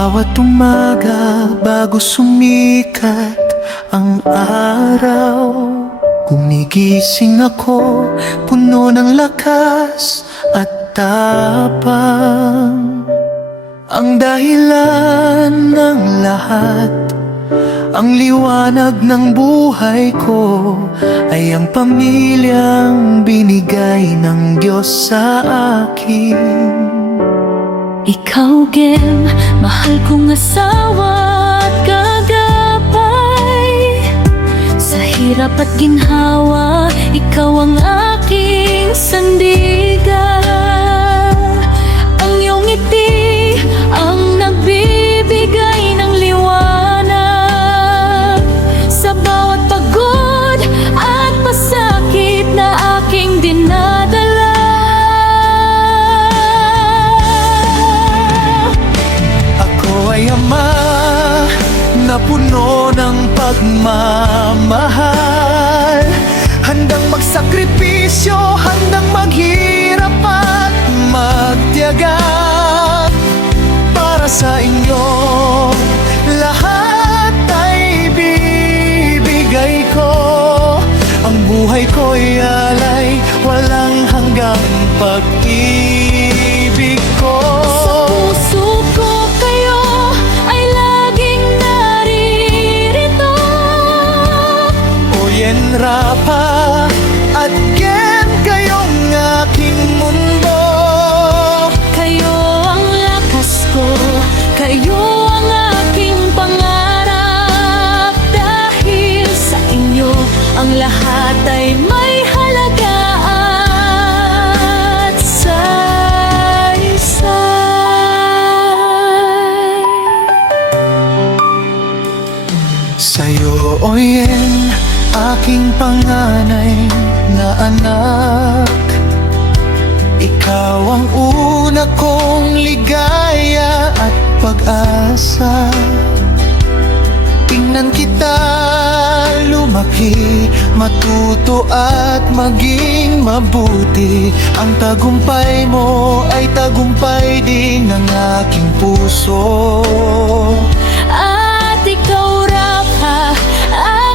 bawat umaga bago sumikat ang araw, gumigising ako puno ng lakas at tapang. Ang dahilan ng lahat, ang liwanag ng buhay ko, ay ang pamilyang binigay ng Diyos sa akin. Ikaw, Gem, mahal kong asawa at kagabay. Sa hirap at ginhawa, ikaw ang aking sandigan. Ang iyong ngiti ang nagbibigay ng liwanag sa bawat pagod at pasakit na aking dinadala. Ako ay ama na puno ng pagmamahal, handang magsakripisyo, handang maghirap at magtiyaga para sa inyo. Lahat ay bibigay ko, ang buhay ko'y alay, walang hanggang pag-ibig ko. Sa puso ko kayo ay laging naririto. Oyen, Rapa at Gem, kayong aking mundo. Kayo ang lakas ko, kayo ang aking pangarap. Dahil sa inyo, ang lahat ay may halaga at saysay. Sa'yo, Oyen, aking panganay na anak. Ikaw ang una kong ligaya at pag-asa. Tingnan kita lumaki, matuto at maging mabuti. Ang tagumpay mo ay tagumpay din ng aking puso. At ikaw, Rapa,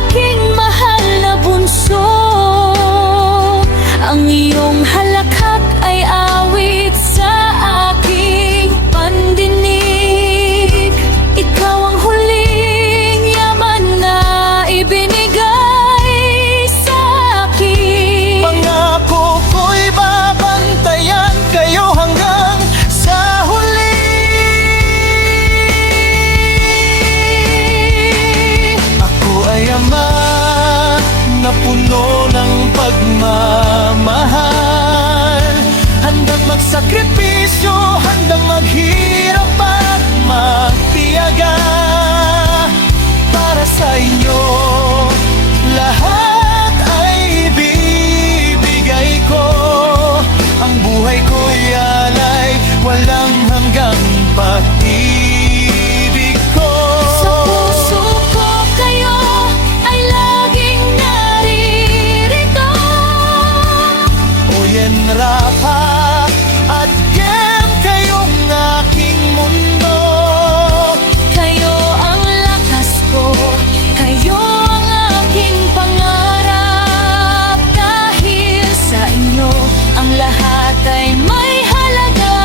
aking mahal na bunso. Ang iyong halakhak ay awit sa aking pandinig. Ikaw ang huling yaman na ibinigay sa akin. Pangako ko'y babantayan kayo hanggang sa huli. Ako ay ama na puno ng pagmamahal, handang magsakripisyo, handang maghirap at magtiyaga para sa inyo. Lahat ay bibigay ko, ang buhay ko'y alay, walang hanggang pag-ibig ko. Sa puso ko kayo ay laging naririto. Oyen, Rapa at Gem, kayong aking mundo. Kayo ang lakas ko, kayo ang aking pangarap. Dahil sa inyo, ang lahat ay may halaga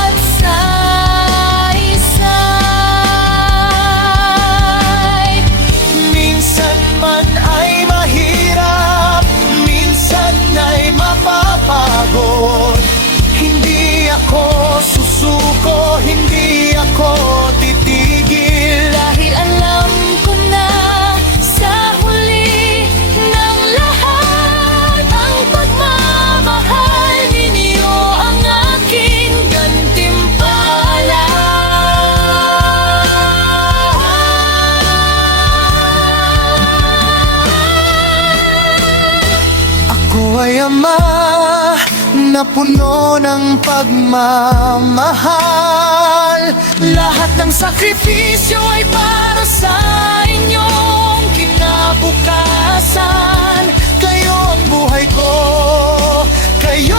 at saysay. Minsan man ay mahirap, minsan ay mapapagod. Hindi ako susuko, hindi ako titigil. Dahil alam ko na sa huli ng lahat, ang pagmamahal ninyo ang aking gantimpala. Ako ay ama na puno ng pagmamahal. Lahat ng sakripisyo ay para sa inyong kinabukasan. Kayo ang buhay ko, kayo